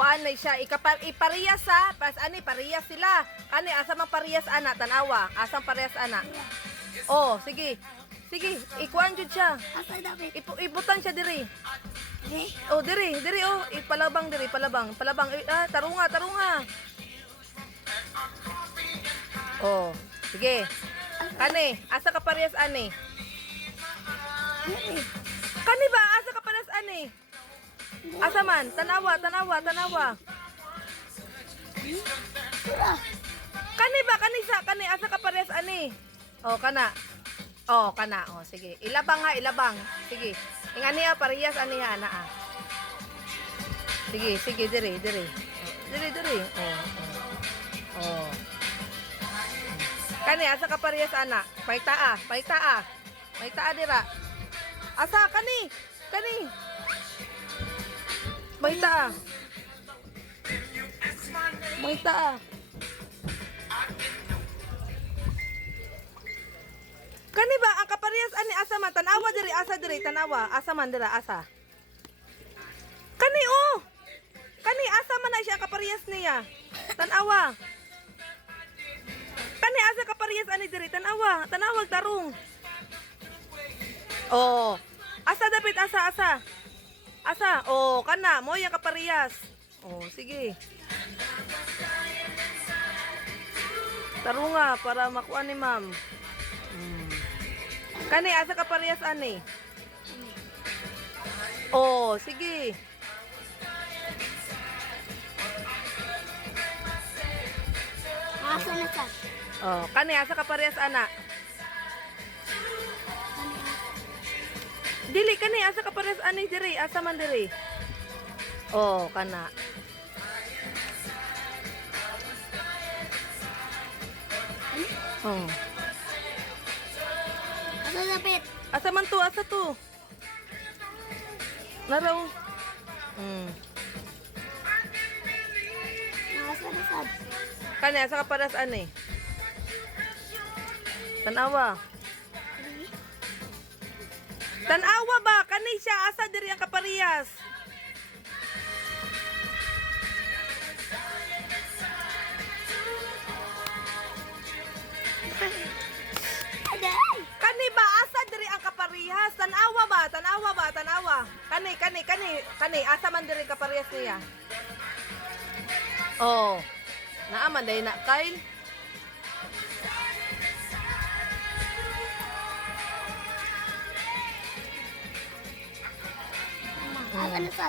kuan na siya iparehas ha. Pas ani parehas sila. Kani asa man parehas ana tanawa. Asang parehas ana. Oh, sige. Sige, ikuan jud siya. Asa dapat? Ibutan siya diri. Eh? Oh, diri oh. Ipalabang diri, palabang. Tarunga. Oh, sige. Kani, asa ka parehas ani? Kani ba asa ka parehas ani? Asa man? Tanawa. Kani ba kani asa ka parehas ani? Oh, kana. Oh, sige. Ilabang. Sige. Ingani parehas ani ana ah. Sige, diri. Oh. Kani asa ka parehas ana? Paita dira. Asa kani? Paita. Kani ba ang kaparehas ani asa man tanawa diri tanawa asa man dira asa. Kani oh. Kani asa man na siya kaparehas niya. Tanawa. Kani asa kaparehas ani diri tanawa tarong. Oh. Asa dapat asa. Oh, kana mo yang kaparehas. Oh, sige. Tarunga para makuha ni ma'am. Kani asa ka parehas ani? Oh, sige. Asa na sa? Oh, kani asa ka parehas ana? Dili kani asa ka parehas ani diri, asa man diri. Oh, kana. Oh. Asa dapat? Asa man to? Naraw. Asa na sa? Kani asa ka parehas ani? Tanawa ba? Kani siya asa diri ang kaparehas. Aday! Kani ba asa diri ang kaparehas? Tanawa ba? Kani asa man diri kaparehas niya? Oh. Naaman day na Kyle. Asa na sa?